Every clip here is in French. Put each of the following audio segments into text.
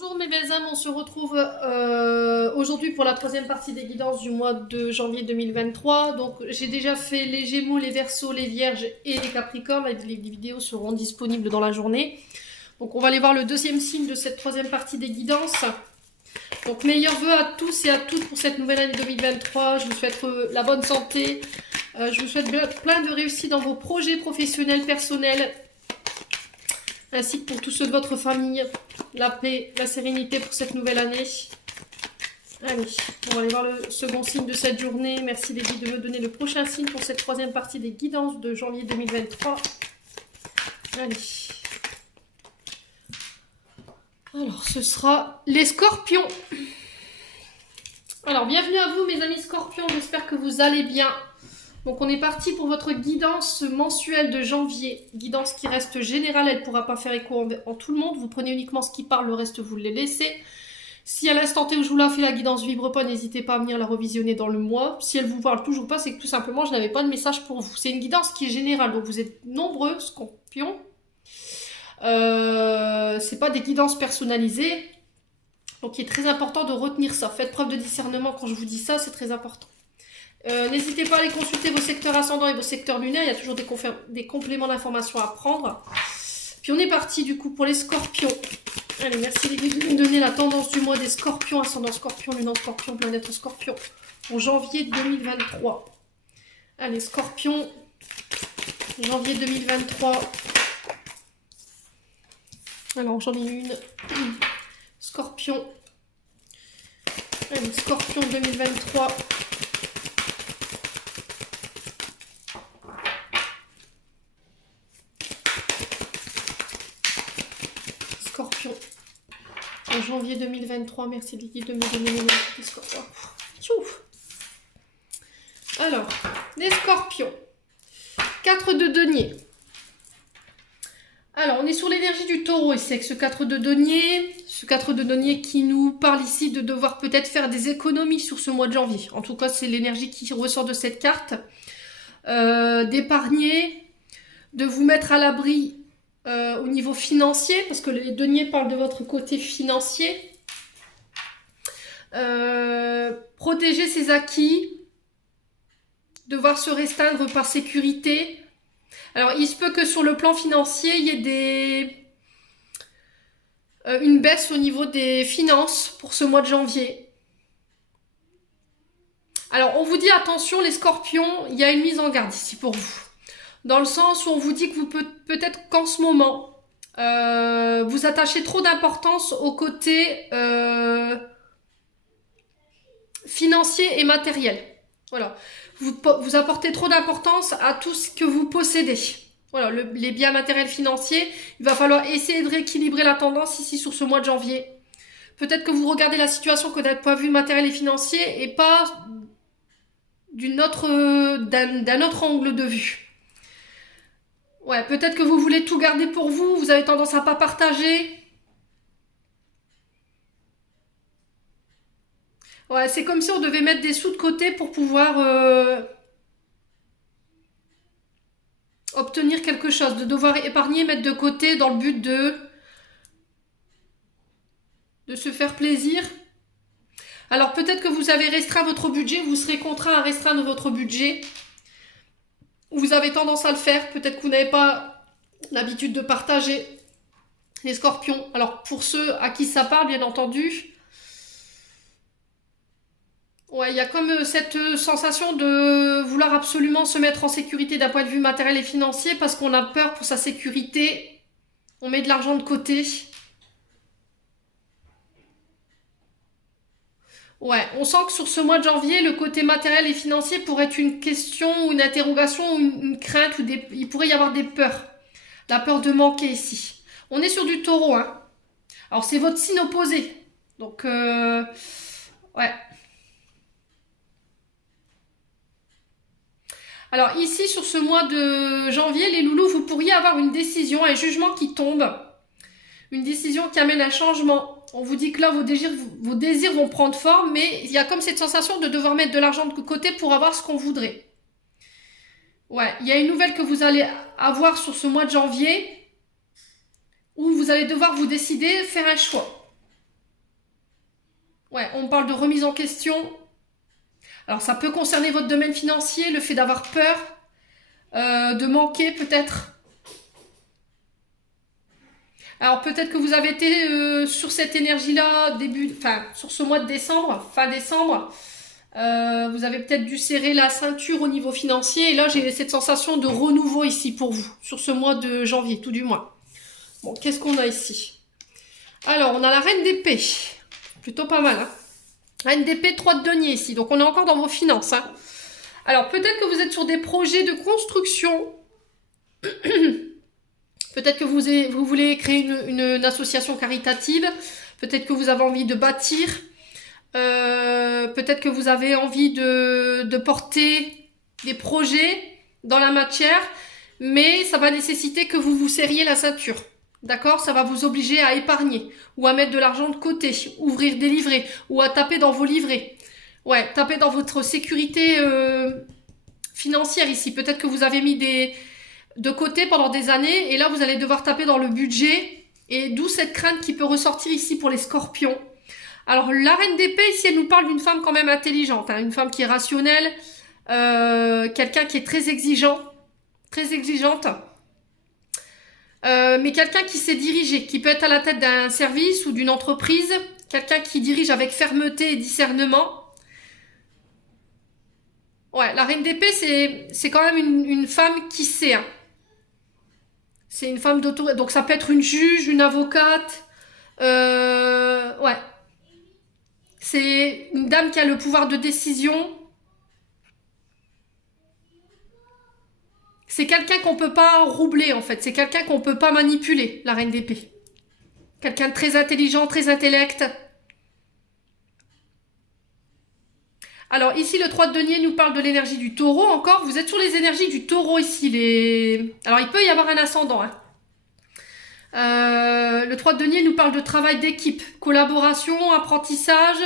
Bonjour mes belles âmes, on se retrouve aujourd'hui pour la troisième partie des guidances du mois de janvier 2023. Donc j'ai déjà fait les Gémeaux, les Verseaux, les Vierges et les Capricornes. Les vidéos seront disponibles dans la journée. Donc on va aller voir le deuxième signe de cette troisième partie des guidances. Donc meilleurs vœux à tous et à toutes pour cette nouvelle année 2023. Je vous souhaite la bonne santé. Je vous souhaite plein de réussite dans vos projets professionnels, personnels, ainsi que pour tous ceux de votre famille. La paix, la sérénité pour cette nouvelle année. Allez, on va aller voir le second signe de cette journée. Merci les guides de me donner le prochain signe pour cette troisième partie des guidances de janvier 2023. Allez. Alors, ce sera les scorpions. Alors, bienvenue à vous mes amis scorpions, j'espère que vous allez bien. Donc, on est parti pour votre guidance mensuelle de janvier. Guidance qui reste générale, elle ne pourra pas faire écho en tout le monde. Vous prenez uniquement ce qui parle, le reste vous le laissez. Si à l'instant T où je vous la fais, la guidance vibre pas, n'hésitez pas à venir la revisionner dans le mois. Si elle vous parle toujours pas, c'est que tout simplement, je n'avais pas de message pour vous. C'est une guidance qui est générale, donc vous êtes nombreux, scorpions. C'est pas des guidances personnalisées. Donc il est très important de retenir ça. Faites preuve de discernement quand je vous dis ça, c'est très important. N'hésitez pas à aller consulter vos secteurs ascendants et vos secteurs lunaires, il y a toujours des compléments d'informations à prendre. Puis on est parti du coup pour les scorpions. Allez, merci les guides de nous donner la tendance du mois des scorpions, ascendant scorpion, lunan scorpion, planète scorpion, pour janvier 2023. Allez, scorpion, janvier 2023. Alors j'en ai une. Scorpion. Allez, scorpion 2023. Scorpion. En janvier 2023, merci les guides de me donner les noms des scorpions. Alors, les scorpions. 4 de denier. Alors, on est sur l'énergie du taureau ici avec ce 4 de denier. Ce 4 de denier qui nous parle ici de devoir peut-être faire des économies sur ce mois de janvier. En tout cas, c'est l'énergie qui ressort de cette carte. D'épargner, de vous mettre à l'abri au niveau financier, parce que les deniers parlent de votre côté financier. Protéger ses acquis. Devoir se restreindre par sécurité. Alors, il se peut que sur le plan financier, il y ait une baisse au niveau des finances pour ce mois de janvier. Alors, on vous dit attention, les scorpions, il y a une mise en garde ici pour vous. Dans le sens où on vous dit que vous peut-être qu'en ce moment, vous attachez trop d'importance au côté financier et matériel. Voilà. Vous apportez trop d'importance à tout ce que vous possédez. Voilà, les biens matériels financiers. Il va falloir essayer de rééquilibrer la tendance ici sur ce mois de janvier. Peut-être que vous regardez la situation que d'un point de vue matériel et financier et pas d'un autre angle de vue. Ouais, peut-être que vous voulez tout garder pour vous, vous avez tendance à pas partager. Ouais, c'est comme si on devait mettre des sous de côté pour pouvoir obtenir quelque chose, de devoir épargner, mettre de côté dans le but de se faire plaisir. Alors peut-être que vous avez restreint votre budget, vous serez contraint à restreindre votre budget. Vous avez tendance à le faire, peut-être que vous n'avez pas l'habitude de partager. Les scorpions, alors pour ceux à qui ça parle, bien entendu, ouais, il y a comme cette sensation de vouloir absolument se mettre en sécurité d'un point de vue matériel et financier parce qu'on a peur pour sa sécurité. On met de l'argent de côté. Ouais, on sent que sur ce mois de janvier, le côté matériel et financier pourrait être une question ou une interrogation ou une crainte. Il pourrait y avoir des peurs. La peur de manquer ici. On est sur du taureau, hein. Alors c'est votre signe opposé. Donc, ouais. Alors ici, sur ce mois de janvier, les loulous, vous pourriez avoir une décision, un jugement qui tombe. Une décision qui amène un changement. On vous dit que là, vos désirs vont prendre forme, mais il y a comme cette sensation de devoir mettre de l'argent de côté pour avoir ce qu'on voudrait. Ouais, il y a une nouvelle que vous allez avoir sur ce mois de janvier où vous allez devoir vous décider, faire un choix. Ouais, on parle de remise en question. Alors, ça peut concerner votre domaine financier, le fait d'avoir peur, de manquer peut-être. Alors, peut-être que vous avez été sur cette énergie-là, sur ce mois de décembre, fin décembre. Vous avez peut-être dû serrer la ceinture au niveau financier. Et là, j'ai cette sensation de renouveau ici pour vous, sur ce mois de janvier, tout du moins. Bon, qu'est-ce qu'on a ici? Alors, on a la reine d'épée. Plutôt pas mal, hein. Reine d'épée, 3 de denier ici. Donc, on est encore dans vos finances, hein. Alors, peut-être que vous êtes sur des projets de construction. Peut-être que vous voulez créer une association caritative. Peut-être que vous avez envie de bâtir. Peut-être que vous avez envie de porter des projets dans la matière. Mais ça va nécessiter que vous vous serriez la ceinture. D'accord? Ça va vous obliger à épargner. Ou à mettre de l'argent de côté. Ouvrir des livrets. Ou à taper dans vos livrets. Ouais, taper dans votre sécurité financière ici. Peut-être que vous avez mis de côté pendant des années et là vous allez devoir taper dans le budget et d'où cette crainte qui peut ressortir ici pour les scorpions. Alors la reine d'épée ici elle nous parle d'une femme quand même intelligente, hein, une femme qui est rationnelle, quelqu'un qui est très exigeante, mais quelqu'un qui sait diriger, qui peut être à la tête d'un service ou d'une entreprise, quelqu'un qui dirige avec fermeté et discernement. Ouais, la reine d'épée, c'est quand même une femme qui sait. Hein. C'est une femme d'autorité. Donc ça peut être une juge, une avocate. Ouais. C'est une dame qui a le pouvoir de décision. C'est quelqu'un qu'on peut pas roubler en fait. C'est quelqu'un qu'on peut pas manipuler, la reine d'épée. Quelqu'un de très intelligent, très intellect. Alors ici, le 3 de denier nous parle de l'énergie du taureau encore. Vous êtes sur les énergies du taureau ici. Alors il peut y avoir un ascendant. Hein. Le 3 de denier nous parle de travail d'équipe, collaboration, apprentissage,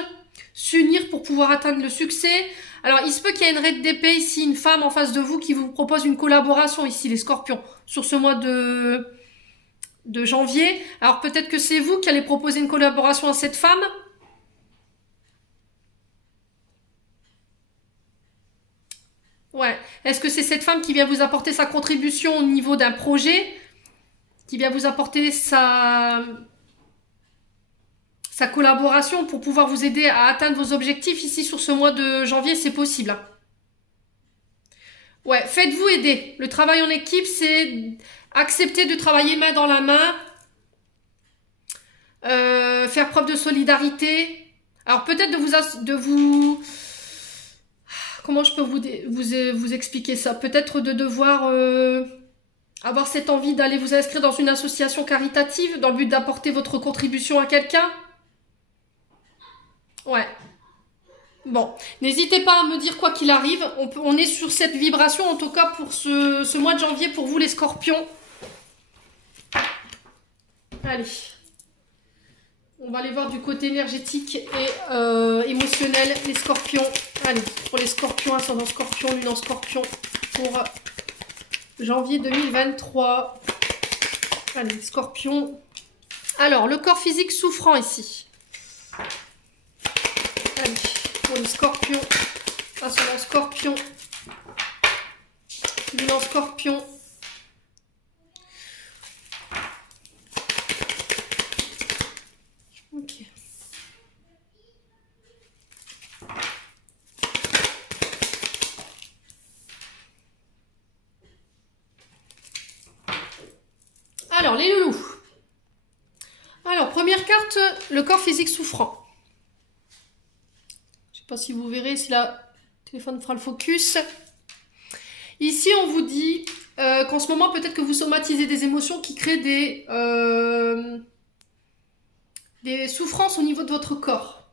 s'unir pour pouvoir atteindre le succès. Alors il se peut qu'il y ait une reine d'épée ici, une femme en face de vous qui vous propose une collaboration ici, les scorpions, sur ce mois de janvier. Alors peut-être que c'est vous qui allez proposer une collaboration à cette femme. Ouais. Est-ce que c'est cette femme qui vient vous apporter sa contribution au niveau d'un projet, qui vient vous apporter sa collaboration pour pouvoir vous aider à atteindre vos objectifs ici sur ce mois de janvier, c'est possible. Hein. Ouais, faites-vous aider. Le travail en équipe, c'est accepter de travailler main dans la main, faire preuve de solidarité. Alors peut-être de vous comment je peux vous expliquer ça? Peut-être de devoir avoir cette envie d'aller vous inscrire dans une association caritative dans le but d'apporter votre contribution à quelqu'un. Ouais. Bon, n'hésitez pas à me dire quoi qu'il arrive. On est sur cette vibration, en tout cas pour ce mois de janvier, pour vous les scorpions. Allez. On va aller voir du côté énergétique et émotionnel, les scorpions. Allez, pour les scorpions, ascendant scorpion, lune en scorpion, pour janvier 2023. Allez, scorpion. Alors, le corps physique souffrant ici. Allez, pour les scorpions, ascendant scorpion, lune en scorpion. Ok. Alors, les loulous. Alors, première carte, le corps physique souffrant. Je ne sais pas si vous verrez, si le téléphone fera le focus. Ici, on vous dit qu'en ce moment, peut-être que vous somatisez des émotions qui créent des souffrances au niveau de votre corps.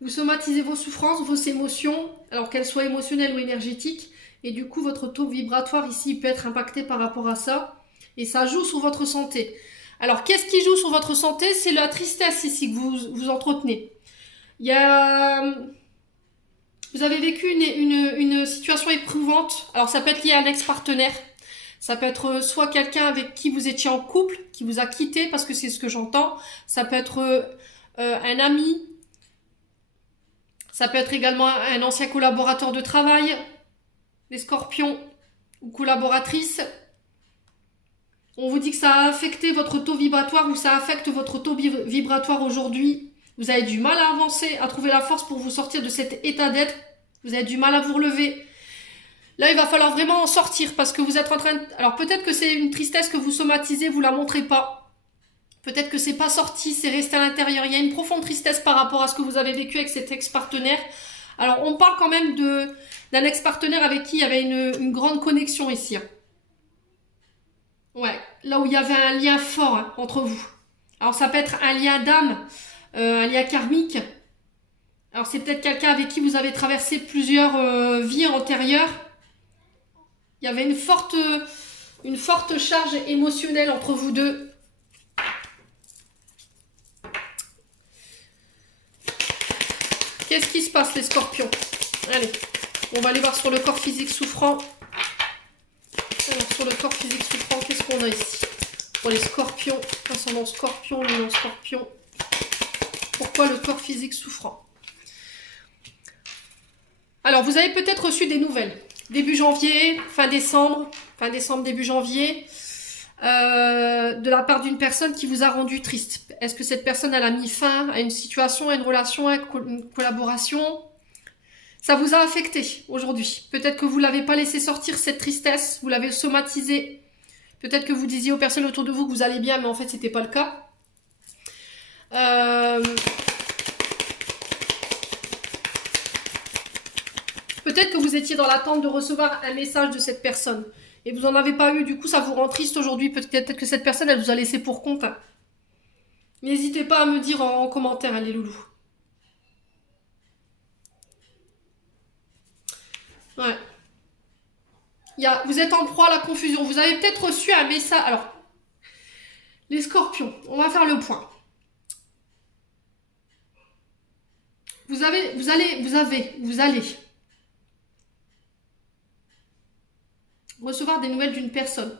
Vous somatisez vos souffrances, vos émotions, alors qu'elles soient émotionnelles ou énergétiques, et du coup, votre taux vibratoire ici peut être impacté par rapport à ça. Et ça joue sur votre santé. Alors, qu'est-ce qui joue sur votre santé? C'est la tristesse ici que vous entretenez. Vous avez vécu une situation éprouvante. Alors, ça peut être lié à un ex-partenaire. Ça peut être soit quelqu'un avec qui vous étiez en couple, qui vous a quitté, parce que c'est ce que j'entends. Ça peut être un ami, Ça peut être également un ancien collaborateur de travail, les scorpions ou collaboratrices. On vous dit que ça a affecté votre taux vibratoire ou ça affecte votre taux vibratoire aujourd'hui. Vous avez du mal à avancer, à trouver la force pour vous sortir de cet état d'être. Vous avez du mal à vous relever. Là, il va falloir vraiment en sortir parce que vous êtes en train de... Alors peut-être que c'est une tristesse que vous somatisez, vous la montrez pas. Peut-être que c'est pas sorti, c'est resté à l'intérieur. Il y a une profonde tristesse par rapport à ce que vous avez vécu avec cet ex-partenaire. Alors on parle quand même d'un ex-partenaire avec qui il y avait une grande connexion ici. Ouais, là où il y avait un lien fort entre vous. Alors ça peut être un lien d'âme, un lien karmique. Alors c'est peut-être quelqu'un avec qui vous avez traversé plusieurs vies antérieures. Il y avait une forte charge émotionnelle entre vous deux. Qu'est-ce qui se passe les scorpions? Allez, on va aller voir sur le corps physique souffrant. Alors sur le corps physique souffrant, qu'est-ce qu'on a ici? Pour les scorpions, ascendant scorpion, lion scorpion. Pourquoi le corps physique souffrant? Alors vous avez peut-être reçu des nouvelles. Début janvier, fin décembre, début janvier, de la part d'une personne qui vous a rendu triste. Est-ce que cette personne elle a mis fin à une situation, à une relation, à une collaboration? Ça vous a affecté aujourd'hui. Peut-être que vous ne l'avez pas laissé sortir cette tristesse, vous l'avez somatisée. Peut-être que vous disiez aux personnes autour de vous que vous allez bien, mais en fait c'était pas le cas. Peut-être que vous étiez dans l'attente de recevoir un message de cette personne et vous n'en avez pas eu, du coup ça vous rend triste aujourd'hui. Peut-être que cette personne elle vous a laissé pour compte. N'hésitez pas à me dire en commentaire, les loulous. Ouais. Vous êtes en proie à la confusion. Vous avez peut-être reçu un message. Alors, les scorpions, on va faire le point. Vous allez recevoir des nouvelles d'une personne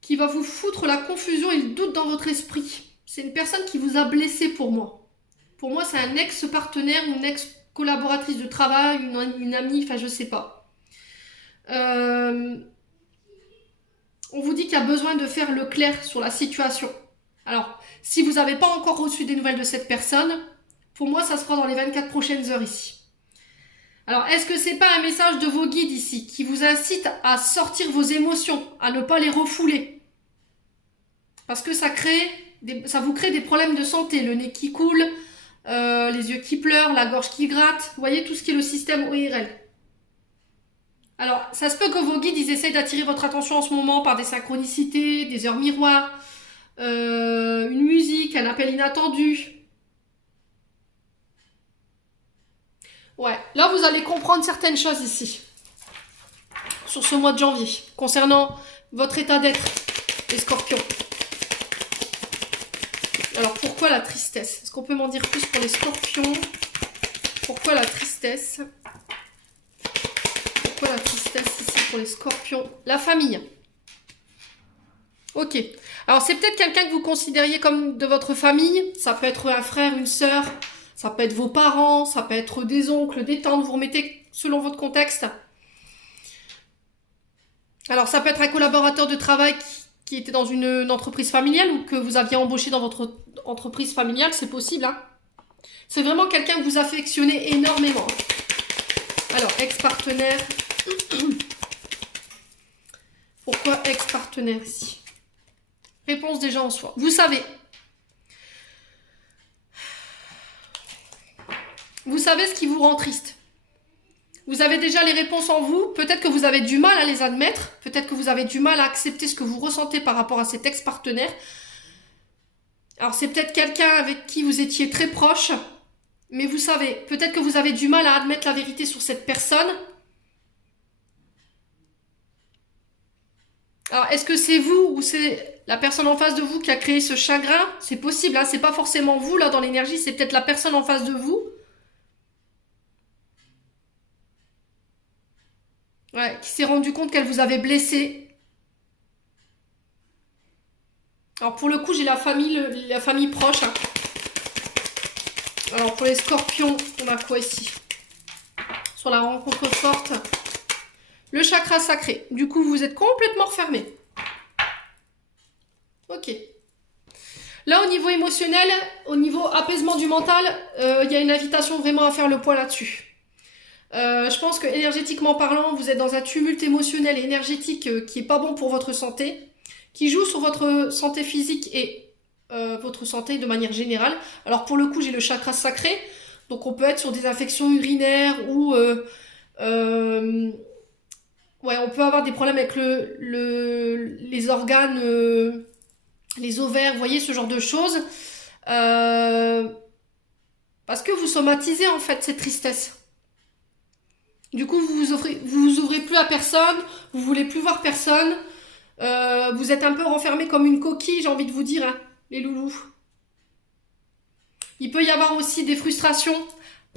qui va vous foutre la confusion et le doute dans votre esprit. C'est une personne qui vous a blessé pour moi. Pour moi, c'est un ex-partenaire ou une ex-collaboratrice de travail, une amie, enfin je sais pas. On vous dit qu'il y a besoin de faire le clair sur la situation. Alors, si vous n'avez pas encore reçu des nouvelles de cette personne, pour moi, ça se fera dans les 24 prochaines heures ici. Alors, est-ce que c'est pas un message de vos guides ici qui vous incite à sortir vos émotions, à ne pas les refouler? Parce que ça vous crée des problèmes de santé, le nez qui coule, les yeux qui pleurent, la gorge qui gratte, vous voyez tout ce qui est le système ORL. Alors, ça se peut que vos guides, ils essayent d'attirer votre attention en ce moment par des synchronicités, des heures miroirs, une musique, un appel inattendu. Ouais, là vous allez comprendre certaines choses ici, sur ce mois de janvier, concernant votre état d'être, les scorpions. Alors pourquoi la tristesse? Est-ce qu'on peut m'en dire plus pour les scorpions? Pourquoi la tristesse? Pourquoi la tristesse ici pour les scorpions? La famille. Ok, alors c'est peut-être quelqu'un que vous considériez comme de votre famille, ça peut être un frère, une sœur, ça peut être vos parents, ça peut être des oncles, des tantes, vous remettez selon votre contexte. Alors ça peut être un collaborateur de travail qui était dans une entreprise familiale ou que vous aviez embauché dans votre entreprise familiale, c'est possible. Hein. C'est vraiment quelqu'un que vous affectionnez énormément. Alors, ex-partenaire. Pourquoi ex-partenaire ici? Réponse déjà en soi. Vous savez. Vous savez ce qui vous rend triste. Vous avez déjà les réponses en vous. Peut-être que vous avez du mal à les admettre. Peut-être que vous avez du mal à accepter ce que vous ressentez par rapport à cet ex-partenaire. Alors c'est peut-être quelqu'un avec qui vous étiez très proche. Mais vous savez, peut-être que vous avez du mal à admettre la vérité sur cette personne. Alors est-ce que c'est vous ou c'est la personne en face de vous qui a créé ce chagrin? C'est possible, hein, c'est pas forcément vous là dans l'énergie, c'est peut-être la personne en face de vous. Ouais, qui s'est rendu compte qu'elle vous avait blessé. Alors pour le coup, j'ai la famille proche. Hein. Alors pour les scorpions, on a quoi ici? Sur la rencontre forte, le chakra sacré. Du coup, vous êtes complètement refermé. Ok. Là, au niveau émotionnel, au niveau apaisement du mental, il y a une invitation vraiment à faire le point là-dessus. Je pense que énergétiquement parlant, vous êtes dans un tumulte émotionnel et énergétique qui est pas bon pour votre santé, qui joue sur votre santé physique et votre santé de manière générale. Alors pour le coup, j'ai le chakra sacré, donc on peut être sur des infections urinaires ou ouais, on peut avoir des problèmes avec les organes, les ovaires, vous voyez, ce genre de choses. Parce que vous somatisez en fait cette tristesse. Du coup, vous ouvrez plus à personne, vous voulez plus voir personne. Vous êtes un peu renfermé comme une coquille, j'ai envie de vous dire, hein, les loulous. Il peut y avoir aussi des frustrations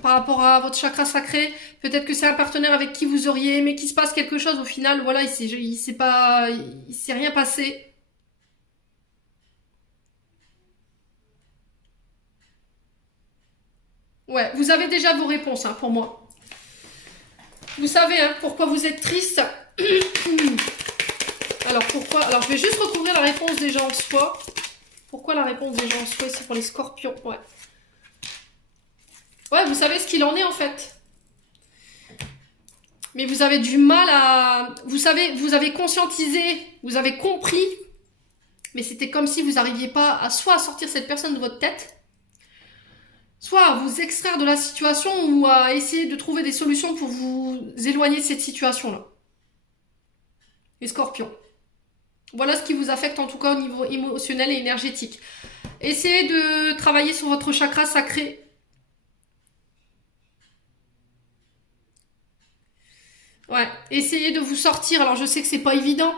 par rapport à votre chakra sacré. Peut-être que c'est un partenaire avec qui vous auriez aimé qu'il se passe quelque chose. Au final, voilà, il s'est rien passé. Ouais, vous avez déjà vos réponses hein, pour moi. Vous savez hein, pourquoi vous êtes triste. Alors pourquoi? Alors je vais juste recouvrir la réponse des gens en soi. Pourquoi la réponse des gens en soi? C'est pour les scorpions. Ouais. Ouais, vous savez ce qu'il en est en fait. Mais vous avez du mal à... Vous savez, vous avez conscientisé, vous avez compris. Mais c'était comme si vous n'arriviez pas à soit à sortir cette personne de votre tête, soit à vous extraire de la situation ou à essayer de trouver des solutions pour vous éloigner de cette situation-là. Les scorpions. Voilà ce qui vous affecte en tout cas au niveau émotionnel et énergétique. Essayez de travailler sur votre chakra sacré. Ouais, essayez de vous sortir. Alors je sais que c'est pas évident,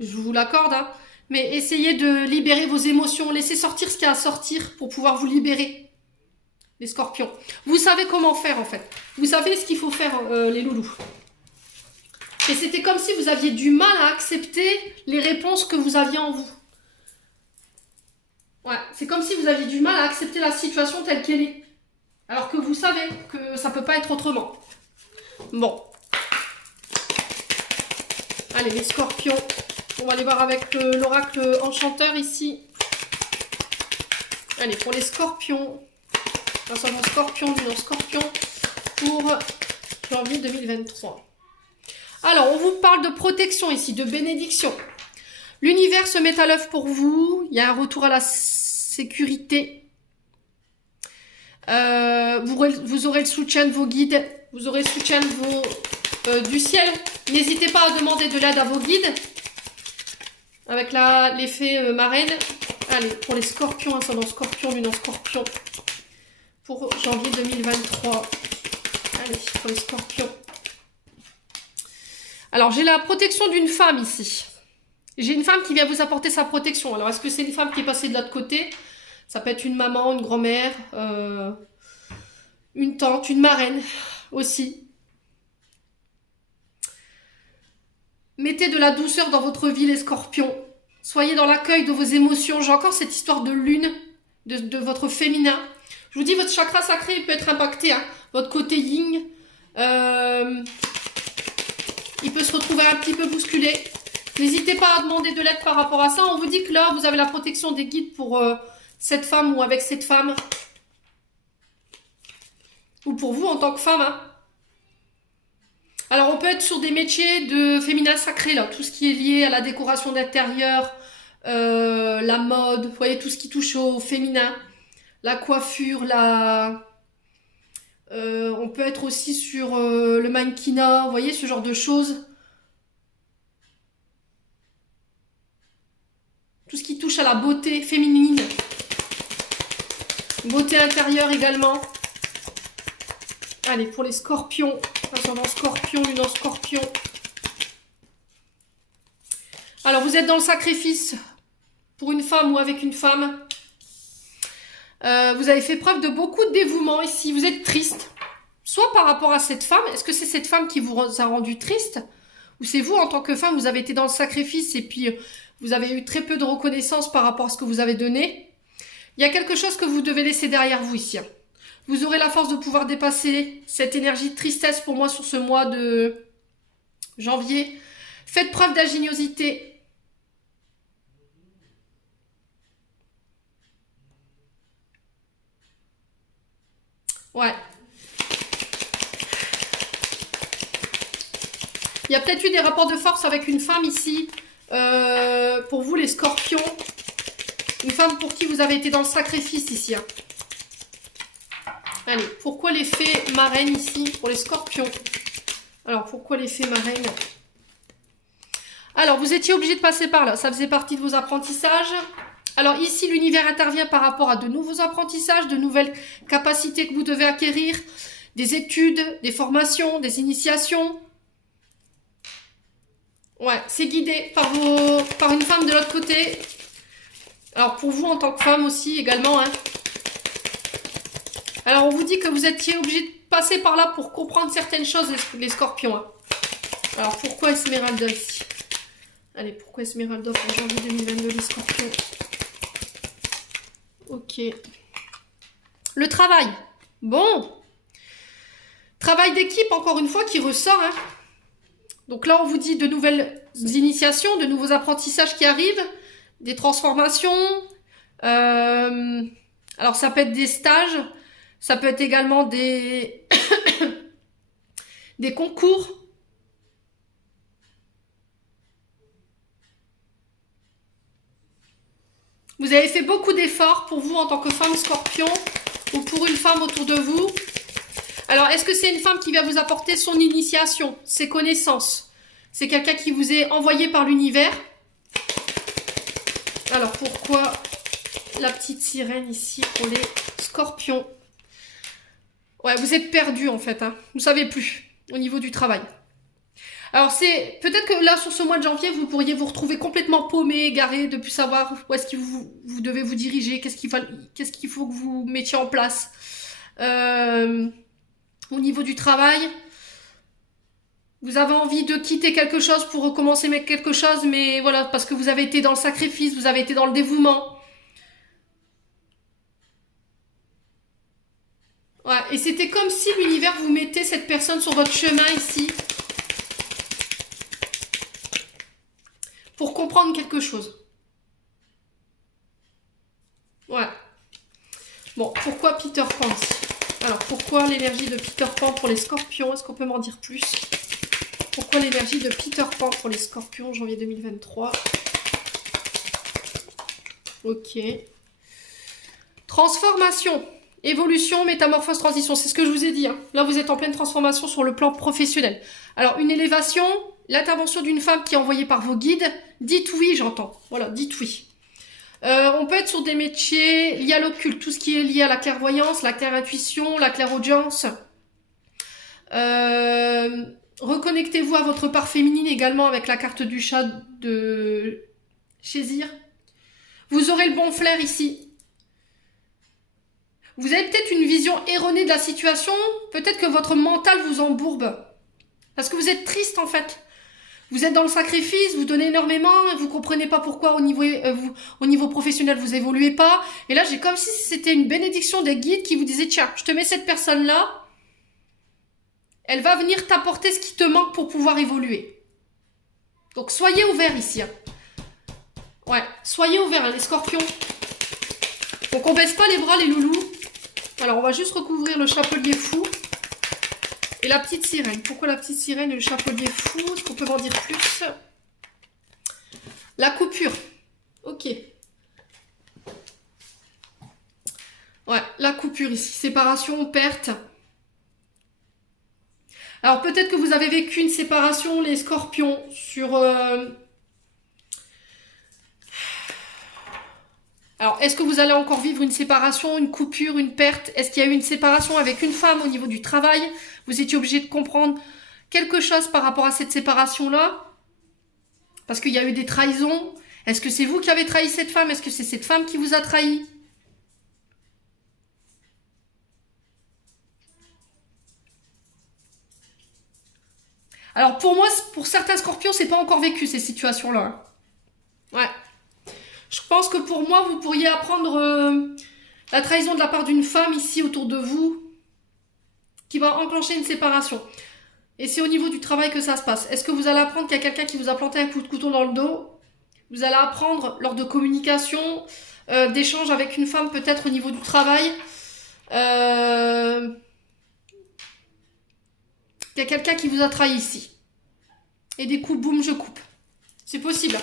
je vous l'accorde, hein, mais essayez de libérer vos émotions. Laissez sortir ce qu'il y a à sortir pour pouvoir vous libérer. Les scorpions. Vous savez comment faire en fait. Vous savez ce qu'il faut faire les loulous. Et c'était comme si vous aviez du mal à accepter les réponses que vous aviez en vous. Ouais, c'est comme si vous aviez du mal à accepter la situation telle qu'elle est. Alors que vous savez que ça peut pas être autrement. Bon. Allez, les scorpions. On va aller voir avec l'oracle enchanteur ici. Allez, pour les scorpions. Ascendant scorpion, lunaire scorpion. Pour janvier 2023. Alors, on vous parle de protection ici, de bénédiction. L'univers se met à l'œuvre pour vous. Il y a un retour à la sécurité. Vous aurez le soutien de vos guides. Vous aurez le soutien de du ciel. N'hésitez pas à demander de l'aide à vos guides. Avec l'effet marraine. Allez, pour les scorpions, ascendant scorpion, lunaire scorpion. Pour janvier 2023. Allez, pour les scorpions. Alors, j'ai la protection d'une femme ici. J'ai une femme qui vient vous apporter sa protection. Alors, est-ce que c'est une femme qui est passée de l'autre côté? Ça peut être une maman, une grand-mère, une tante, une marraine aussi. Mettez de la douceur dans votre vie, les scorpions. Soyez dans l'accueil de vos émotions. J'ai encore cette histoire de lune, de votre féminin. Je vous dis, votre chakra sacré il peut être impacté. Hein. Votre côté yin. Il peut se retrouver un petit peu bousculé. N'hésitez pas à demander de l'aide par rapport à ça. On vous dit que là, vous avez la protection des guides pour cette femme ou avec cette femme. Ou pour vous en tant que femme. Hein. Alors, on peut être sur des métiers de féminin sacré, là. Tout ce qui est lié à la décoration d'intérieur, la mode, vous voyez, tout ce qui touche au féminin. La coiffure, on peut être aussi sur le mannequinat, vous voyez, ce genre de choses. Tout ce qui touche à la beauté féminine. Beauté intérieure également. Allez, pour les scorpions. Ascendant scorpion, lunaire scorpion. Alors, vous êtes dans le sacrifice pour une femme ou avec une femme. Vous avez fait preuve de beaucoup de dévouement ici. Vous êtes triste. Soit par rapport à cette femme. Est-ce que c'est cette femme qui vous a rendu triste? Ou c'est vous, en tant que femme, vous avez été dans le sacrifice et puis vous avez eu très peu de reconnaissance par rapport à ce que vous avez donné? Il y a quelque chose que vous devez laisser derrière vous ici. Vous aurez la force de pouvoir dépasser cette énergie de tristesse pour moi sur ce mois de janvier. Faites preuve d'ingéniosité. Ouais. Il y a peut-être eu des rapports de force avec une femme ici. Pour vous les scorpions. Une femme pour qui vous avez été dans le sacrifice ici. Hein. Allez, pourquoi les fées marraines ici pour les scorpions? Alors, pourquoi les fées marraines? Alors, vous étiez obligé de passer par là. Ça faisait partie de vos apprentissages. Alors ici, l'univers intervient par rapport à de nouveaux apprentissages, de nouvelles capacités que vous devez acquérir, des études, des formations, des initiations. Ouais, c'est guidé par une femme de l'autre côté. Alors pour vous en tant que femme aussi également. Hein. Alors on vous dit que vous étiez obligé de passer par là pour comprendre certaines choses, les scorpions. Hein. Alors pourquoi Esmeralda ici? Allez, pourquoi Esmeralda pour janvier 2022 les scorpions? Ok. Le travail. Bon. Travail d'équipe, encore une fois, qui ressort. Hein. Donc là, on vous dit de nouvelles initiations, de nouveaux apprentissages qui arrivent, des transformations. Alors, ça peut être des stages. Ça peut être également des, des concours. Vous avez fait beaucoup d'efforts pour vous en tant que femme scorpion ou pour une femme autour de vous. Alors, est-ce que c'est une femme qui va vous apporter son initiation, ses connaissances? C'est quelqu'un qui vous est envoyé par l'univers. Alors, pourquoi la petite sirène ici pour les scorpions? Ouais, vous êtes perdu en fait. Hein. Vous ne savez plus au niveau du travail. Alors, c'est peut-être que là, sur ce mois de janvier, vous pourriez vous retrouver complètement paumé, égaré, de plus savoir où est-ce que vous devez vous diriger, qu'est-ce qu'il faut que vous mettiez en place. Au niveau du travail, vous avez envie de quitter quelque chose pour recommencer quelque chose, mais voilà, parce que vous avez été dans le sacrifice, vous avez été dans le dévouement. Ouais, et c'était comme si l'univers vous mettait cette personne sur votre chemin ici. Pour comprendre quelque chose. Ouais. Bon, pourquoi Peter Pan ici? Alors, pourquoi l'énergie de Peter Pan pour les scorpions? Est-ce qu'on peut m'en dire plus? Pourquoi l'énergie de Peter Pan pour les scorpions, janvier 2023? Ok. Transformation. Évolution, métamorphose, transition. C'est ce que je vous ai dit. Hein. Là, vous êtes en pleine transformation sur le plan professionnel. Alors, une élévation, l'intervention d'une femme qui est envoyée par vos guides. Dites oui, j'entends. Voilà, dites oui. On peut être sur des métiers liés à l'occulte, tout ce qui est lié à la clairvoyance, la claire-intuition, la clairaudience. Reconnectez-vous à votre part féminine également avec la carte du chat de Chézir. Vous aurez le bon flair ici. Vous avez peut-être une vision erronée de la situation. Peut-être que votre mental vous embourbe. Parce que vous êtes triste en fait. Vous êtes dans le sacrifice, vous donnez énormément, vous comprenez pas pourquoi au niveau professionnel vous évoluez pas. Et là, j'ai comme si c'était une bénédiction des guides qui vous disaient, tiens, je te mets cette personne-là, elle va venir t'apporter ce qui te manque pour pouvoir évoluer. Donc, soyez ouverts ici. Hein. Ouais, soyez ouverts, hein, les scorpions. Donc, on baisse pas les bras, les loulous. Alors, on va juste recouvrir le chapelier fou. Et la petite sirène. Pourquoi la petite sirène et le chapelier fou? Est-ce qu'on peut m'en dire plus? La coupure. Ok. Ouais, la coupure ici. Séparation, perte. Alors peut-être que vous avez vécu une séparation, les scorpions, sur... Alors, est-ce que vous allez encore vivre une séparation, une coupure, une perte? Est-ce qu'il y a eu une séparation avec une femme au niveau du travail? Vous étiez obligé de comprendre quelque chose par rapport à cette séparation-là? Parce qu'il y a eu des trahisons. Est-ce que c'est vous qui avez trahi cette femme? Est-ce que c'est cette femme qui vous a trahi? Alors pour moi, pour certains scorpions, c'est pas encore vécu ces situations-là. Ouais. Je pense que pour moi, vous pourriez apprendre La trahison de la part d'une femme ici autour de vous qui va enclencher une séparation. Et c'est au niveau du travail que ça se passe. Est-ce que vous allez apprendre qu'il y a quelqu'un qui vous a planté un coup de couteau dans le dos? Vous allez apprendre lors de communication, d'échanges avec une femme peut-être au niveau du travail. Il y a quelqu'un qui vous a trahi ici. Et des coups, boum, je coupe. C'est possible.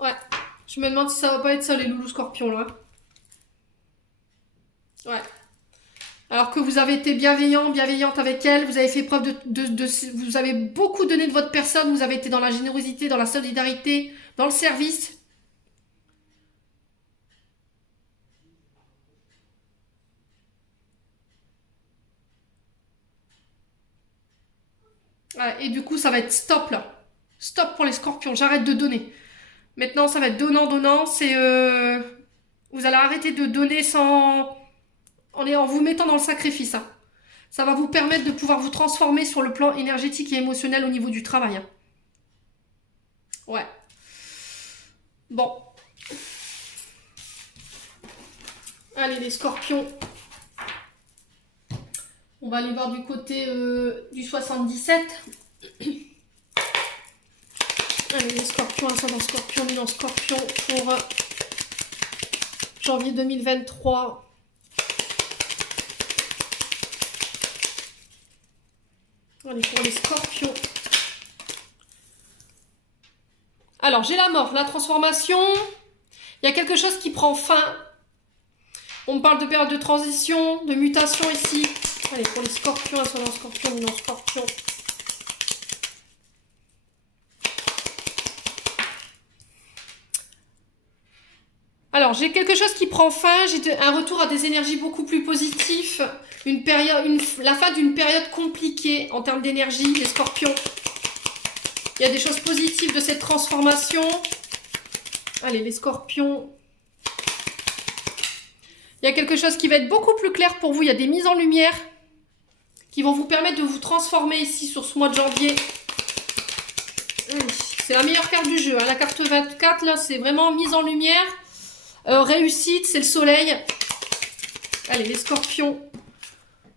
Ouais. Je me demande si ça va pas être ça les loulous scorpions là. Ouais. Alors que vous avez été bienveillant, bienveillante avec elle, vous avez fait preuve vous avez beaucoup donné de votre personne, vous avez été dans la générosité, dans la solidarité, dans le service. Ouais, et du coup, ça va être stop là. Stop pour les scorpions, j'arrête de donner. Maintenant, ça va être donnant, c'est... vous allez arrêter de donner sans... en vous mettant dans le sacrifice. Hein. Ça va vous permettre de pouvoir vous transformer sur le plan énergétique et émotionnel au niveau du travail. Hein. Ouais. Bon. Allez, les scorpions. On va aller voir du côté du 77. Allez, les scorpions, ascendant scorpion, bilan scorpion pour janvier 2023. Allez, pour les scorpions. Alors, j'ai la mort, la transformation. Il y a quelque chose qui prend fin. On me parle de période de transition, de mutation ici. Allez, pour les scorpions, ascendant scorpion, bilan scorpion. Alors, j'ai quelque chose qui prend fin, j'ai un retour à des énergies beaucoup plus positives, la fin d'une période compliquée en termes d'énergie, les scorpions. Il y a des choses positives de cette transformation. Allez, les scorpions. Il y a quelque chose qui va être beaucoup plus clair pour vous, il y a des mises en lumière qui vont vous permettre de vous transformer ici sur ce mois de janvier. C'est la meilleure carte du jeu, hein. La carte 24, là, c'est vraiment mise en lumière. Réussite, c'est le soleil. Allez, les scorpions.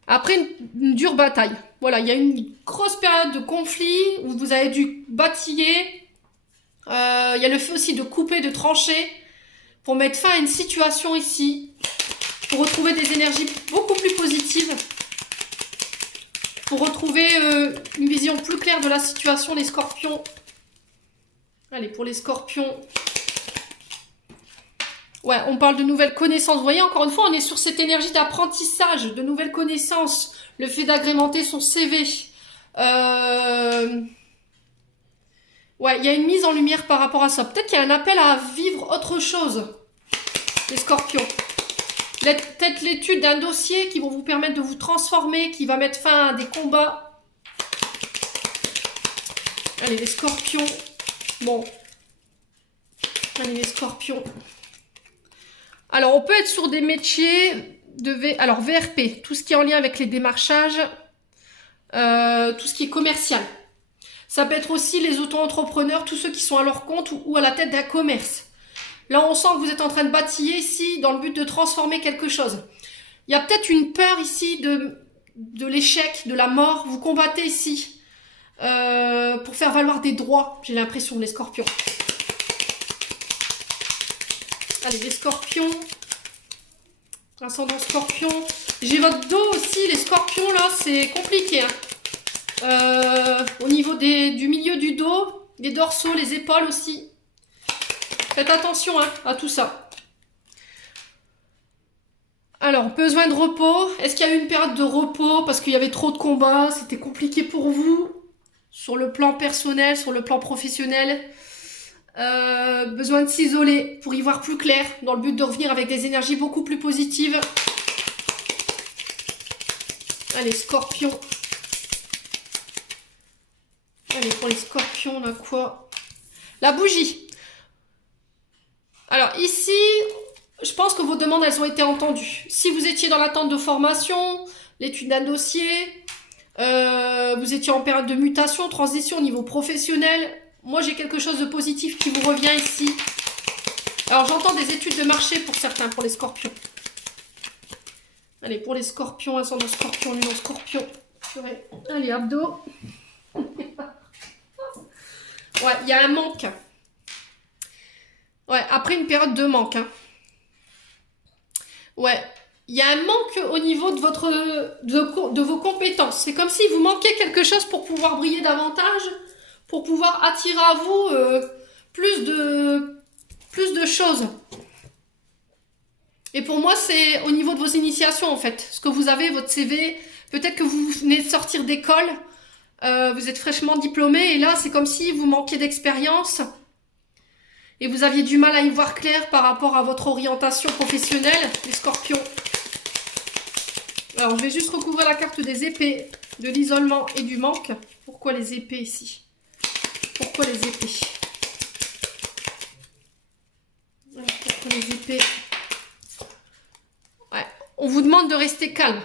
Après une dure bataille. Voilà, il y a une grosse période de conflit où vous avez dû batailler. Il y a le fait aussi de couper, de trancher pour mettre fin à une situation ici. Pour retrouver des énergies beaucoup plus positives. Pour retrouver une vision plus claire de la situation, les scorpions. Allez, pour les scorpions. Ouais, on parle de nouvelles connaissances. Vous voyez, encore une fois, on est sur cette énergie d'apprentissage, de nouvelles connaissances. Le fait d'agrémenter son CV. Ouais, il y a une mise en lumière par rapport à ça. Peut-être qu'il y a un appel à vivre autre chose, les scorpions. Peut-être l'étude d'un dossier qui va vous permettre de vous transformer, qui va mettre fin à des combats. Allez, les scorpions. Bon. Allez, les scorpions. Alors, on peut être sur des métiers de VRP, tout ce qui est en lien avec les démarchages, tout ce qui est commercial. Ça peut être aussi les auto-entrepreneurs, tous ceux qui sont à leur compte ou à la tête d'un commerce. Là, on sent que vous êtes en train de bâtiller ici dans le but de transformer quelque chose. Il y a peut-être une peur ici de l'échec, de la mort. Vous combattez ici pour faire valoir des droits, j'ai l'impression, les scorpions. Allez, les scorpions. Ascendant scorpion. J'ai votre dos aussi, les scorpions, là, c'est compliqué. Hein. Au niveau du milieu du dos, des dorsaux, les épaules aussi. Faites attention à tout ça. Alors, besoin de repos. Est-ce qu'il y a eu une période de repos parce qu'il y avait trop de combats? C'était compliqué pour vous sur le plan personnel, sur le plan professionnel. Besoin de s'isoler pour y voir plus clair dans le but de revenir avec des énergies beaucoup plus positives. Allez, scorpions. Allez, pour les scorpions, on a quoi? La bougie. Alors ici, je pense que vos demandes, elles ont été entendues. Si vous étiez dans l'attente de formation, l'étude d'un dossier, vous étiez en période de mutation, transition au niveau professionnel, moi j'ai quelque chose de positif qui vous revient ici. Alors, j'entends des études de marché pour certains, pour les scorpions. Allez, pour les scorpions, ascendant scorpion, luno scorpion. Allez, abdos. Ouais, il y a un manque. Ouais, après une période de manque. Hein. Ouais, il y a un manque au niveau de vos compétences. C'est comme s'il vous manquait quelque chose pour pouvoir briller davantage, pour pouvoir attirer à vous plus de choses. Et pour moi, c'est au niveau de vos initiations, en fait. Ce que vous avez, votre CV, peut-être que vous venez de sortir d'école, vous êtes fraîchement diplômé, et là, c'est comme si vous manquiez d'expérience, et vous aviez du mal à y voir clair par rapport à votre orientation professionnelle, les scorpions. Alors, je vais juste recouvrir la carte des épées, de l'isolement et du manque. Pourquoi les épées ici? Pourquoi les épées? Pourquoi les épées? Ouais. On vous demande de rester calme.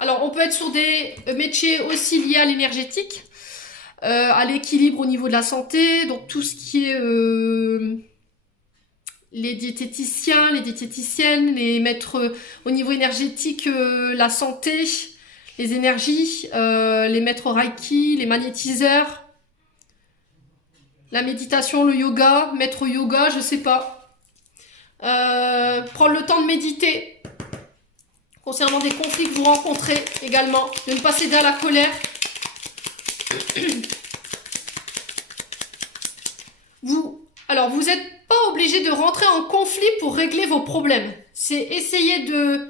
Alors, on peut être sur des métiers aussi liés à l'énergétique, à l'équilibre au niveau de la santé, donc tout ce qui est les diététiciens, les diététiciennes, les maîtres au niveau énergétique, la santé, les énergies, les maîtres Reiki, les magnétiseurs, la méditation, le yoga, maître yoga, je sais pas. Prendre le temps de méditer. Concernant des conflits que vous rencontrez également, de ne pas céder à la colère. Vous n'êtes pas obligé de rentrer en conflit pour régler vos problèmes. C'est essayer de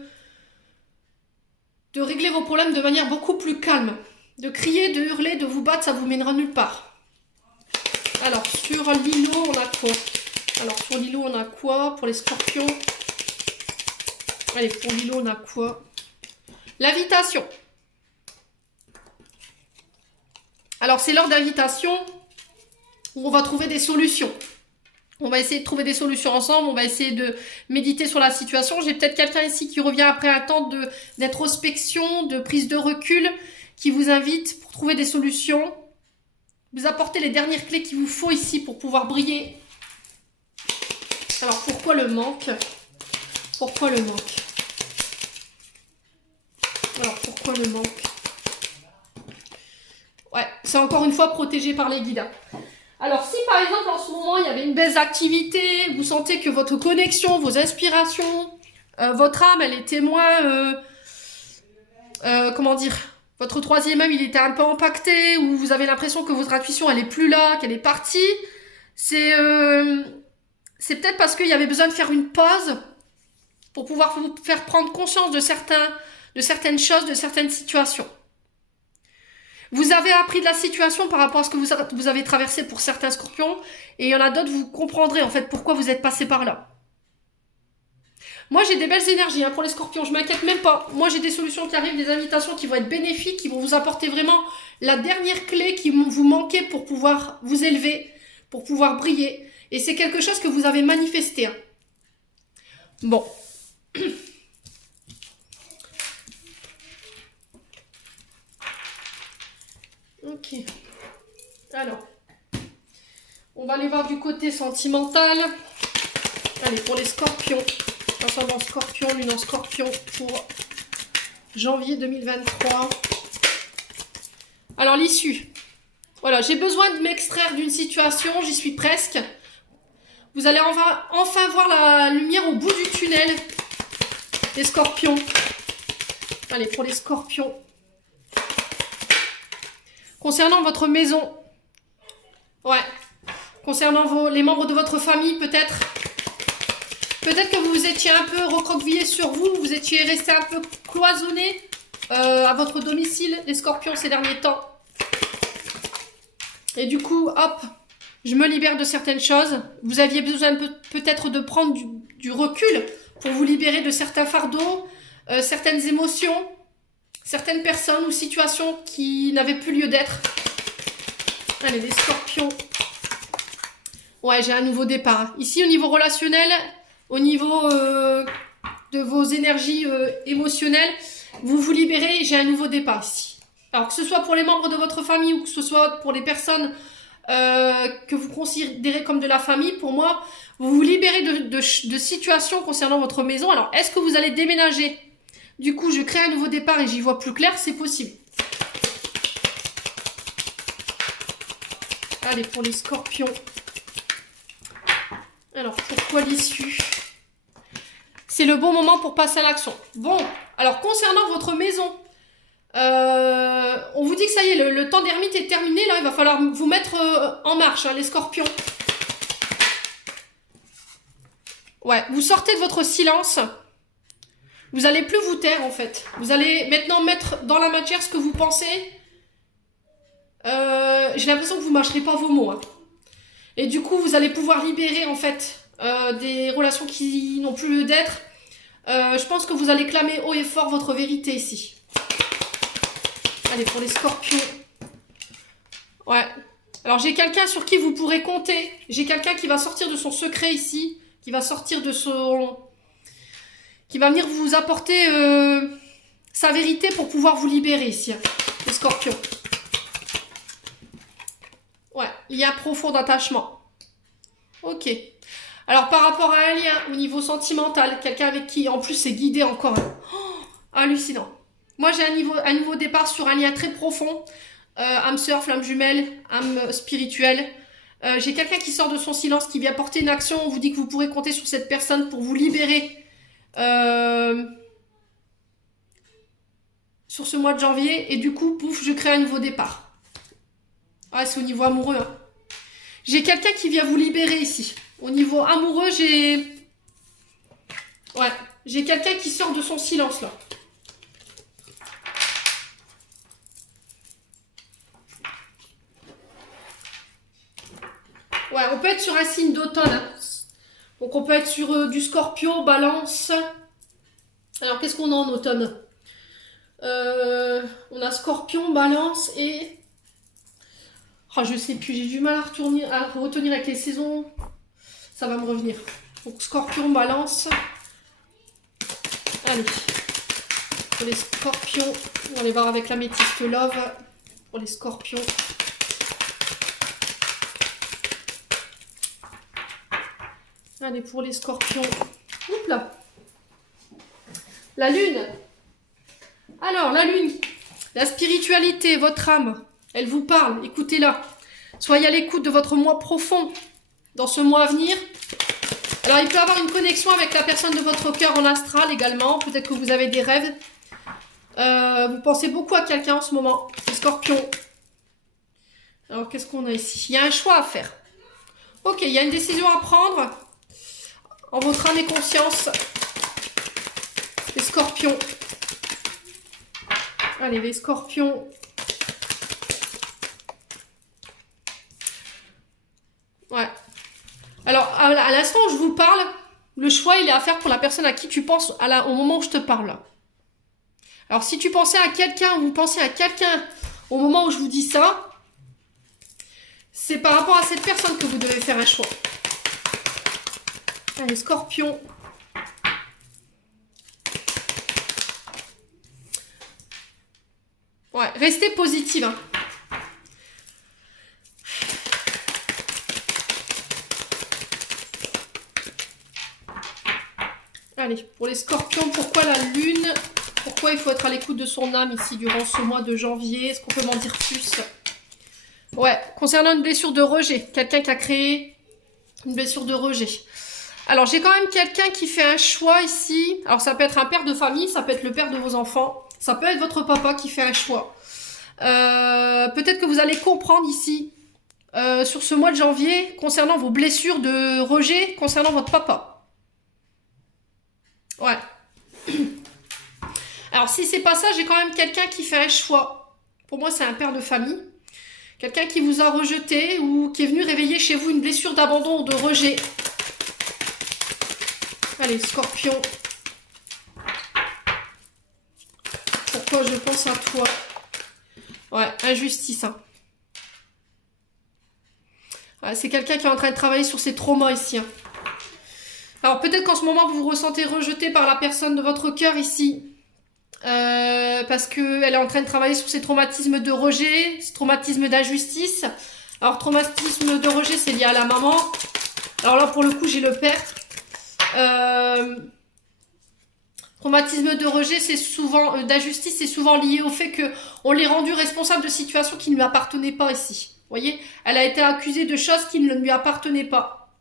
régler vos problèmes de manière beaucoup plus calme. De crier, de hurler, de vous battre, ça vous mènera nulle part. Alors, sur l'îlot, on a quoi? Alors, sur l'îlot, on a quoi pour les scorpions? Allez, pour l'îlot, on a quoi? L'invitation. Alors, c'est l'heure d'invitation où on va trouver des solutions. On va essayer de trouver des solutions ensemble. On va essayer de méditer sur la situation. J'ai peut-être quelqu'un ici qui revient après un temps d'introspection, de prise de recul, qui vous invite pour trouver des solutions. Vous apportez les dernières clés qu'il vous faut ici pour pouvoir briller. Alors, pourquoi le manque? Pourquoi le manque? Alors, pourquoi le manque? Ouais, c'est encore une fois protégé par les guides. Alors, si par exemple, en ce moment, il y avait une baisse d'activité, vous sentez que votre connexion, vos inspirations, votre âme, elle était moins... comment dire? Votre troisième âme, il était un peu impacté, ou vous avez l'impression que votre intuition, elle est plus là, qu'elle est partie. C'est peut-être parce qu'il y avait besoin de faire une pause pour pouvoir vous faire prendre conscience de certaines choses, de certaines situations. Vous avez appris de la situation par rapport à ce que vous avez traversé pour certains scorpions, et il y en a d'autres, vous comprendrez en fait pourquoi vous êtes passé par là. Moi, j'ai des belles énergies pour les scorpions, je m'inquiète même pas. Moi, j'ai des solutions qui arrivent, des invitations qui vont être bénéfiques, qui vont vous apporter vraiment la dernière clé qui vous manquait pour pouvoir vous élever, pour pouvoir briller. Et c'est quelque chose que vous avez manifesté. Bon. Ok. Alors, on va aller voir du côté sentimental. Allez, pour les scorpions. Ascendant scorpion, lune en scorpion pour janvier 2023. Alors, l'issue. Voilà, j'ai besoin de m'extraire d'une situation, j'y suis presque. Vous allez enfin voir la lumière au bout du tunnel. Les scorpions. Allez, pour les scorpions. Concernant votre maison, ouais, concernant les membres de votre famille, peut-être que vous étiez un peu recroquevillé sur vous, vous étiez resté un peu cloisonné à votre domicile, les scorpions, ces derniers temps. Et du coup, hop, je me libère de certaines choses. Vous aviez besoin peut-être de prendre du recul pour vous libérer de certains fardeaux, certaines émotions, certaines personnes ou situations qui n'avaient plus lieu d'être. Allez, les scorpions. Ouais, j'ai un nouveau départ. Ici, au niveau relationnel, au niveau de vos énergies émotionnelles, vous vous libérez, j'ai un nouveau départ ici. Alors, que ce soit pour les membres de votre famille ou que ce soit pour les personnes que vous considérez comme de la famille, pour moi, vous vous libérez de situations concernant votre maison. Alors, est-ce que vous allez déménager? Du coup, je crée un nouveau départ et j'y vois plus clair, c'est possible. Allez, pour les scorpions. Alors, pourquoi l'issue? C'est le bon moment pour passer à l'action. Bon, alors concernant votre maison, on vous dit que ça y est, le temps d'ermite est terminé. Là, il va falloir vous mettre en marche, hein, les scorpions. Ouais, vous sortez de votre silence. Vous n'allez plus vous taire, en fait. Vous allez maintenant mettre dans la matière ce que vous pensez. J'ai l'impression que vous ne mâcherez pas vos mots. Hein. Et du coup, vous allez pouvoir libérer, en fait, des relations qui n'ont plus lieu d'être. Je pense que vous allez clamer haut et fort votre vérité ici. Allez, pour les scorpions. Ouais. Alors, j'ai quelqu'un sur qui vous pourrez compter. J'ai quelqu'un qui va sortir de son secret ici. Qui va sortir de son... Qui va venir vous apporter sa vérité pour pouvoir vous libérer ici. Hein, les scorpions. Ouais, il y a un profond attachement. Ok. Alors, par rapport à un lien au niveau sentimental, quelqu'un avec qui, en plus, c'est guidé encore. Hein. Oh, hallucinant. Moi, j'ai un nouveau départ sur un lien très profond. Âme sœur, flamme jumelle, âme spirituelle. J'ai quelqu'un qui sort de son silence, qui vient porter une action. On vous dit que vous pourrez compter sur cette personne pour vous libérer sur ce mois de janvier. Et du coup, pouf, je crée un nouveau départ. Ouais, c'est au niveau amoureux. Hein. J'ai quelqu'un qui vient vous libérer ici. Au niveau amoureux, j'ai... Ouais, j'ai quelqu'un qui sort de son silence, là. Ouais, on peut être sur un signe d'automne. Hein. Donc, on peut être sur du Scorpion, Balance. Alors, qu'est-ce qu'on a en automne? On a Scorpion, Balance et... Oh, je sais plus, j'ai du mal à retenir avec les saisons. Ça va me revenir. Donc, Scorpion, Balance. Allez. Pour les scorpions, on va aller voir avec l'améthyste Love. Pour les scorpions. Allez, pour les scorpions. Oups là. La lune. Alors, la lune. La spiritualité, votre âme. Elle vous parle, écoutez-la. Soyez à l'écoute de votre moi profond dans ce mois à venir. Alors, il peut y avoir une connexion avec la personne de votre cœur en astral également. Peut-être que vous avez des rêves. Vous pensez beaucoup à quelqu'un en ce moment. Les scorpions. Alors, qu'est-ce qu'on a ici? Il y a un choix à faire. Ok, il y a une décision à prendre en votre âme et conscience. Les scorpions. Allez, les scorpions. Ouais. Alors, à l'instant où je vous parle, le choix, il est à faire pour la personne à qui tu penses au moment où je te parle. Alors, si tu pensais à quelqu'un, ou vous pensez à quelqu'un au moment où je vous dis ça, c'est par rapport à cette personne que vous devez faire un choix. Allez, scorpion. Ouais, restez positive, hein. Allez, pour les scorpions, pourquoi la lune? Pourquoi il faut être à l'écoute de son âme ici durant ce mois de janvier? Est-ce qu'on peut m'en dire plus? Ouais, concernant une blessure de rejet. Quelqu'un qui a créé une blessure de rejet. Alors, j'ai quand même quelqu'un qui fait un choix ici. Alors, ça peut être un père de famille, ça peut être le père de vos enfants. Ça peut être votre papa qui fait un choix. Peut-être que vous allez comprendre ici, sur ce mois de janvier, concernant vos blessures de rejet, concernant votre papa. Ouais. Alors, si c'est pas ça, j'ai quand même quelqu'un qui fait un choix. Pour moi, c'est un père de famille. Quelqu'un qui vous a rejeté ou qui est venu réveiller chez vous une blessure d'abandon ou de rejet. Allez, scorpion. Pourquoi je pense à toi? Ouais, injustice. Hein. Ouais, c'est quelqu'un qui est en train de travailler sur ses traumas ici. Hein. Alors peut-être qu'en ce moment vous vous ressentez rejeté par la personne de votre cœur ici. Parce qu'elle est en train de travailler sur ses traumatismes de rejet, ses traumatismes d'injustice. Alors, traumatisme de rejet, c'est lié à la maman. Alors là, pour le coup, j'ai le père. Traumatisme de rejet, c'est souvent, d'injustice, c'est souvent lié au fait qu'on l'ait rendu responsable de situations qui ne lui appartenaient pas ici. Vous voyez, elle a été accusée de choses qui ne lui appartenaient pas.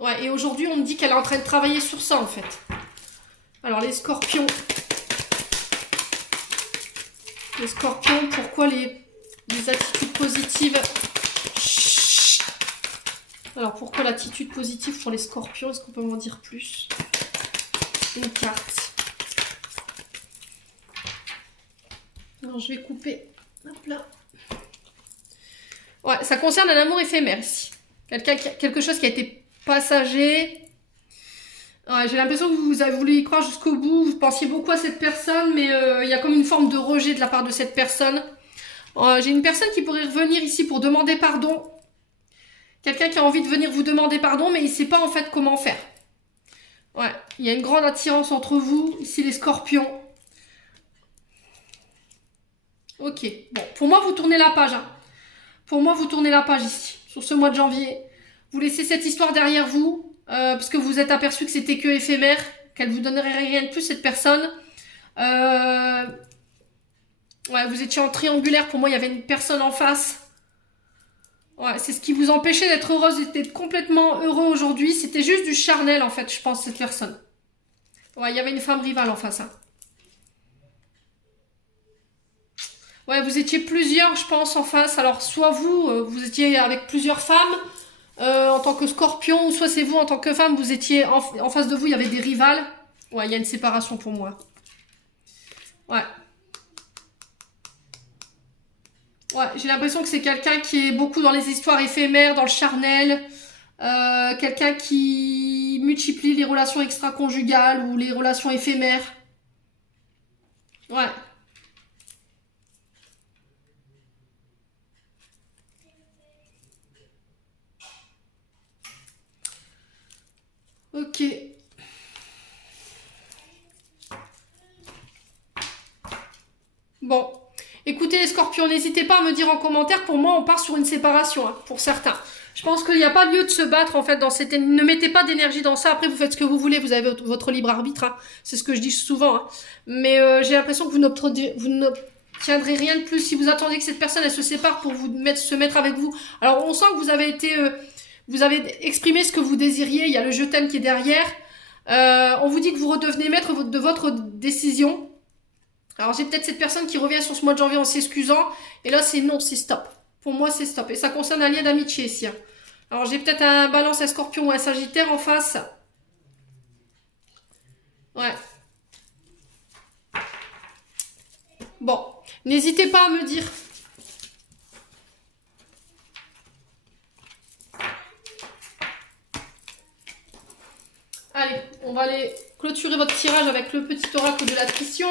Ouais, et aujourd'hui, on me dit qu'elle est en train de travailler sur ça, en fait. Alors, les scorpions. Les scorpions, pourquoi les attitudes positives? Chut. Alors, pourquoi l'attitude positive pour les scorpions? Est-ce qu'on peut m'en dire plus? Une carte. Alors, je vais couper. Hop là. Ouais, ça concerne un amour éphémère ici. Quelque chose qui a été passager. Ouais, j'ai l'impression que vous avez voulu y croire jusqu'au bout. Vous pensiez beaucoup à cette personne, mais il y a comme une forme de rejet de la part de cette personne. J'ai une personne qui pourrait revenir ici pour demander pardon. Quelqu'un qui a envie de venir vous demander pardon, mais il ne sait pas en fait comment faire. Ouais, il y a une grande attirance entre vous. Ici, les scorpions. Ok, bon, pour moi, vous tournez la page. Hein. Pour moi, vous tournez la page ici, sur ce mois de janvier. Vous laissez cette histoire derrière vous, parce que vous êtes aperçu que c'était que éphémère, qu'elle vous donnerait rien de plus, cette personne. Ouais, vous étiez en triangulaire. Pour moi, il y avait une personne en face. Ouais, c'est ce qui vous empêchait d'être heureuse et d'être complètement heureux aujourd'hui. C'était juste du charnel, en fait, je pense, cette personne. Ouais, il y avait une femme rivale en face. Hein. Ouais, vous étiez plusieurs, je pense, en face. Alors, soit vous, vous étiez avec plusieurs femmes en tant que scorpion, ou soit c'est vous, en tant que femme, vous étiez en face de vous, il y avait des rivales. Ouais, il y a une séparation pour moi. Ouais. Ouais, j'ai l'impression que c'est quelqu'un qui est beaucoup dans les histoires éphémères, dans le charnel. Quelqu'un qui multiplie les relations extra-conjugales ou les relations éphémères. Ouais. Ok. Bon. Écoutez les scorpions, n'hésitez pas à me dire en commentaire. Pour moi, on part sur une séparation, hein, pour certains. Je pense qu'il n'y a pas lieu de se battre, en fait, dans cette... Ne mettez pas d'énergie dans ça. Après, vous faites ce que vous voulez. Vous avez votre libre arbitre. Hein. C'est ce que je dis souvent. Hein. Mais j'ai l'impression que vous n'obtiendrez rien de plus. Si vous attendiez que cette personne, elle se sépare pour se mettre avec vous. Alors, on sent que vous avez été... vous avez exprimé ce que vous désiriez. Il y a le je t'aime qui est derrière. On vous dit que vous redevenez maître de votre décision. Alors, j'ai peut-être cette personne qui revient sur ce mois de janvier en s'excusant. Et là, c'est non, c'est stop. Pour moi, c'est stop. Et ça concerne un lien d'amitié ici. Hein. Alors, j'ai peut-être un balance, un scorpion ou un sagittaire en face. Ouais. Bon. N'hésitez pas à me dire. Allez, on va aller clôturer votre tirage avec le petit oracle de l'attrition.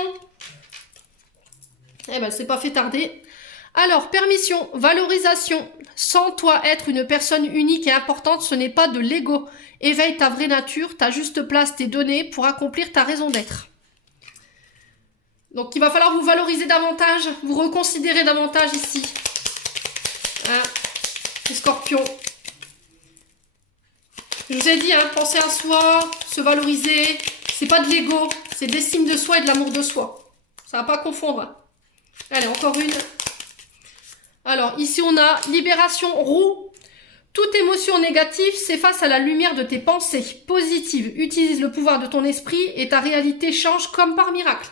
Eh ben, c'est pas fait tarder. Alors, permission, valorisation. Sans toi être une personne unique et importante, ce n'est pas de l'ego. Éveille ta vraie nature, ta juste place, tes données pour accomplir ta raison d'être. Donc, il va falloir vous valoriser davantage, vous reconsidérer davantage ici. Hein, les scorpions. Je vous ai dit, hein, penser à soi, se valoriser, c'est pas de l'ego, c'est de l'estime de soi et de l'amour de soi. Ça va pas confondre. Hein. Allez, encore une. Alors, ici, on a libération roue. Toute émotion négative s'efface à la lumière de tes pensées positives. Utilise le pouvoir de ton esprit et ta réalité change comme par miracle.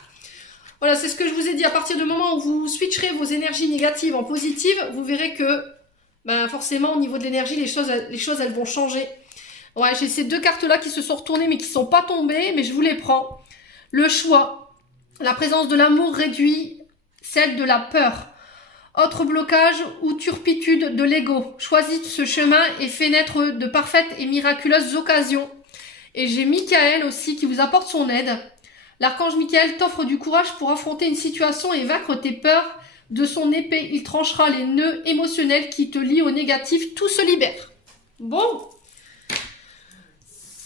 Voilà, c'est ce que je vous ai dit. À partir du moment où vous switcherez vos énergies négatives en positives, vous verrez que, ben, forcément, au niveau de l'énergie, les choses, elles vont changer. Ouais, j'ai ces deux cartes-là qui se sont retournées, mais qui ne sont pas tombées, mais je vous les prends. Le choix. La présence de l'amour réduit celle de la peur. Autre blocage ou turpitude de l'ego. Choisis ce chemin et fais naître de parfaites et miraculeuses occasions. Et j'ai Michael aussi qui vous apporte son aide. L'archange Michael t'offre du courage pour affronter une situation et vaincre tes peurs. De son épée, il tranchera les nœuds émotionnels qui te lient au négatif. Tout se libère. Bon.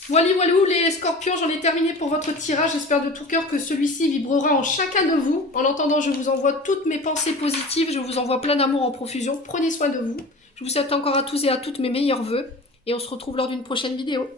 Voilà, les scorpions, j'en ai terminé pour votre tirage. J'espère de tout cœur que celui-ci vibrera en chacun de vous. En attendant, je vous envoie toutes mes pensées positives. Je vous envoie plein d'amour en profusion. Prenez soin de vous. Je vous souhaite encore à tous et à toutes mes meilleurs vœux et on se retrouve lors d'une prochaine vidéo.